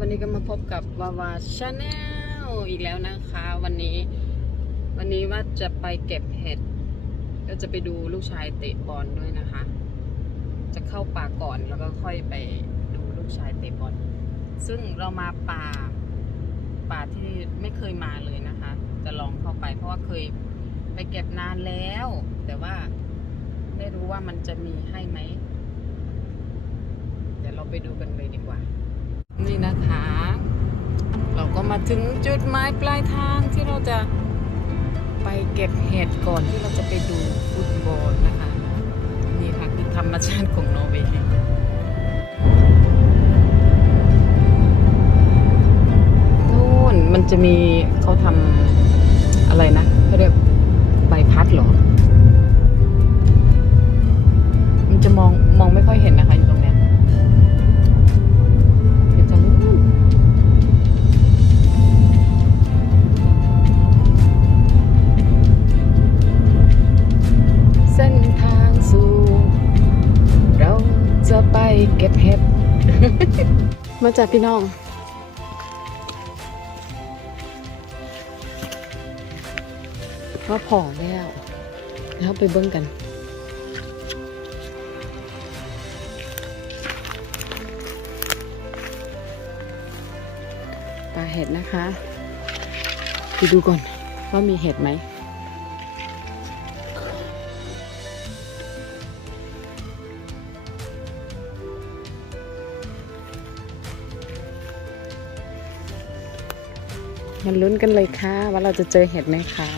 วันนี้ก็มาพบกับวาวาชาแนลอีกแล้วนะคะ วันนี้ วันนี้ว่าจะไปเก็บเห็ด ก็จะไปดูลูกชายเตะบอลด้วยนะคะ จะเข้าป่าก่อนแล้วก็ค่อยไปดูลูกชายเตะบอลซึ่งเรามาป่าป่าที่ไม่เคยมาเลยนะคะ จะลองเข้าไปเพราะว่าเคยไปเก็บนานแล้ว แต่ว่าไม่รู้ว่ามันจะมีให้ไหมเดี๋ยวเราไปดูกันเลยดีกว่า นี่นะคะ เราก็มาถึงจุดหมายปลายทางที่เราจะไปเก็บเห็ดก่อนที่เราจะไปดูฟุตบอลนะคะ นี่ค่ะคือธรรมชาติของนอร์เวย์นู่นมันจะมีเขาทำอะไรนะเขาเรียกใบพัดเหรอ มันจะมองมองไม่ค่อยเห็นนะคะ มาจากพี่น้อง ว่าพอแล้วแล้วไปเบิ้งกันปลาเห็ดนะคะ ไปดูก่อนว่ามีเห็ดไหม มันลุ้นกันเลยค่ะ ว่าเราจะเจอเห็ดไหมคะ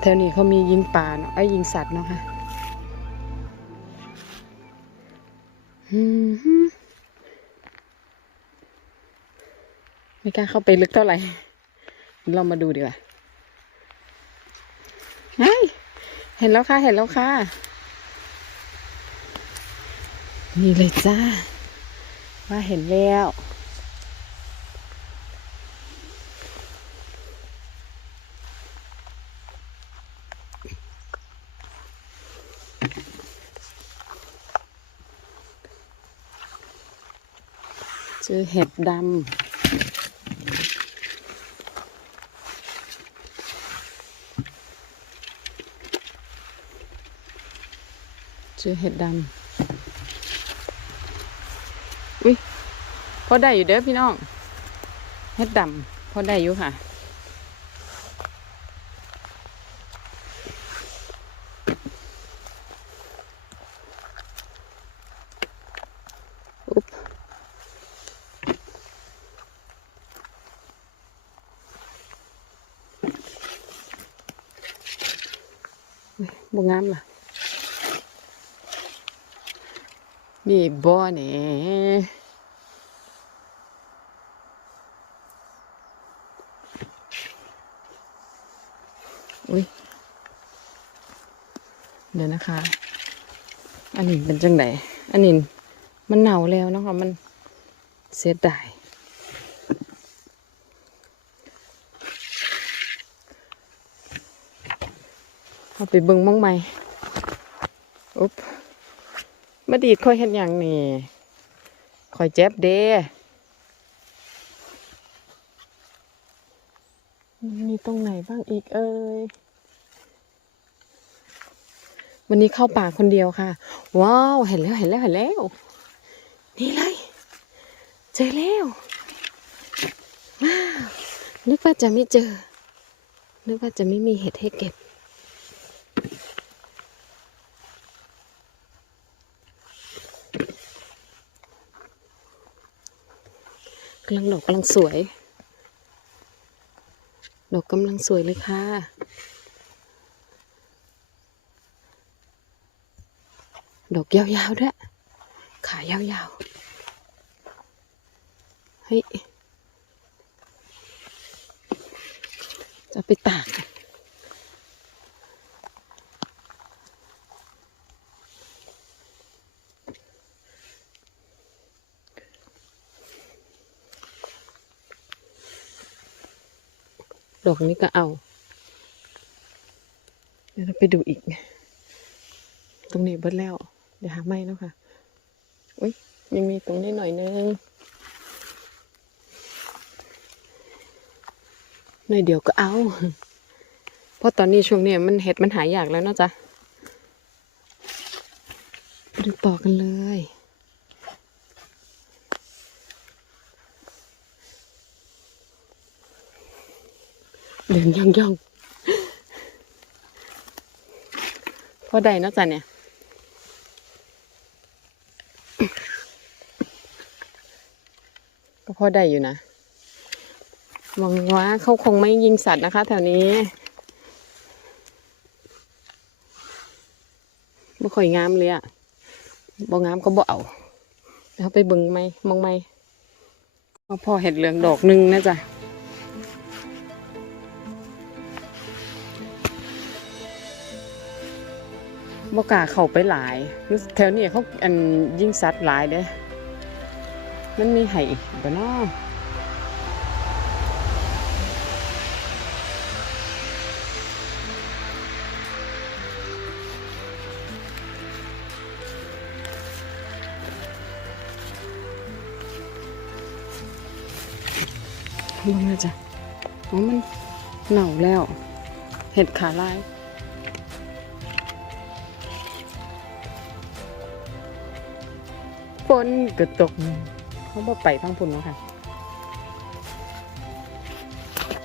แถวนี้เขามียิงปลาเนาะไอ้ยิงสัตว์เนาะค่ะไม่กล้าเข้าไปลึกเท่าไหร่ เรามาดูดีกว่าเฮ้ยเห็นแล้วค่ะ เห็นแล้วค่ะ นี่เลยจ้า ว่าเห็นแล้วเจอเห็ดดำเจอเห็ดดำ อุ้ยพ อได้อยู่เด้อพี่น้องเห็ดดำพอได้อยู่ค่ะ อุ๊บบงามล่ะ มีบ่อนี่อุ้ย เดี๋ยวนะคะ อันนี้เป็นจังไดอันนี้มันเน่าแล้วนะคะมันเสียดายเอาไปเบิ่งม่งใหม่อุ๊บมาดีดค่อยเห็นอย่างนี่คอยเจ็บเด้มีตรงไหนบ้างอีกเอ่ย วันนี้เข้าป่าคนเดียวค่ะ ว้าว เห็นแล้วเห็นแล้วเห็นแล้ว นี่เลย เจอแล้วว้าวนึกว่าจะไม่เจอ นึกว่าจะไม่มีเห็ดให้เก็บ กำลังดอกกำลังสวย ดอกกำลังสวยเลยค่ะ ดอกยาวๆด้วย ขายาวๆ เฮ้ย จะไปตากดอกนี้ก็เอา เดี๋ยวเราไปดูอีก ตรงนี้เบิดแล้ว เดี๋ยวหาไม่แล้วค่ะ อุ้ยยังมีตรงนี้หน่อยนึงหน่อยเดียวก็เอา เพราะตอนนี้ช่วงนี้มันเห็ดมันหายยากแล้วเนาะจ๊ะดูต่อกันเลยเดินย่องย่องๆพอได้เนาะจ๊ะเนี่ย ก็พ อได้อยู่นะหวังว่าเขาคงไม่ยิงสัตว์นะคะแถวนี้ไม่ค่อยงามเลยอะบ่งามก็บ่เอาแล้วไปบิ่งไหมมองไหมว่าพอเห็ดเหลืองดอกหนึ่งนะจ๊ะบ่กล้าเข้าไปหลาย แถวนี้เขาอันยิงสัตว์หลายเด้ มันมีไห่บ่นาะลงมาจ้ะโอ๋อมันเหน่าแล้ว เห็ดขาลายฝนก็ตก เขาบอกไปพังพุ่นเนาะค่ะ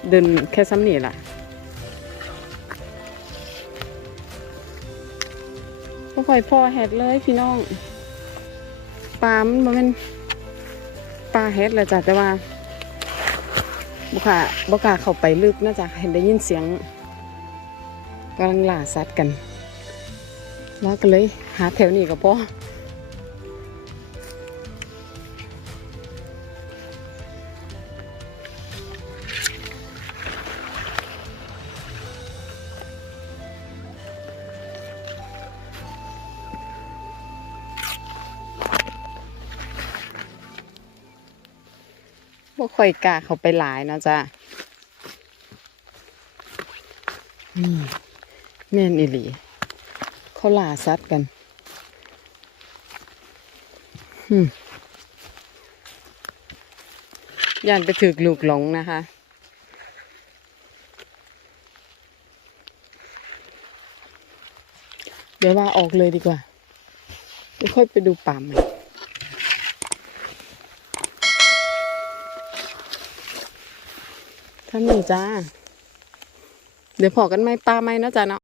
เดินแค่ซ้ำนี่ล่ะก็ค่อยพอเห็ดเลยพี่น้องปลามันมันปลาเห็ดแหละจ้ะแต่ว่าบุกล้าบุกล้าเข้าไปลึกนะจ๊ะเห็นได้ยินเสียงกำลังล่าสัตว์กันว่าก็เลยหาแถวนี้ก็พอ บ่ค่อยกล้าเขาไปหลายนะจ๊ะนี่แม่นอีหลี เขาล่าสัตว์กันอืมย่านไปถึกลูกหลงนะคะเดี๋ยวว่าออกเลยดีกว่าเดี๋ยวค่อยไปดูป่าใหม่ ท่านหนึ่งจ้า เดี๋ยวพอกันไหมปลาไหมนะจ๊ะเนาะ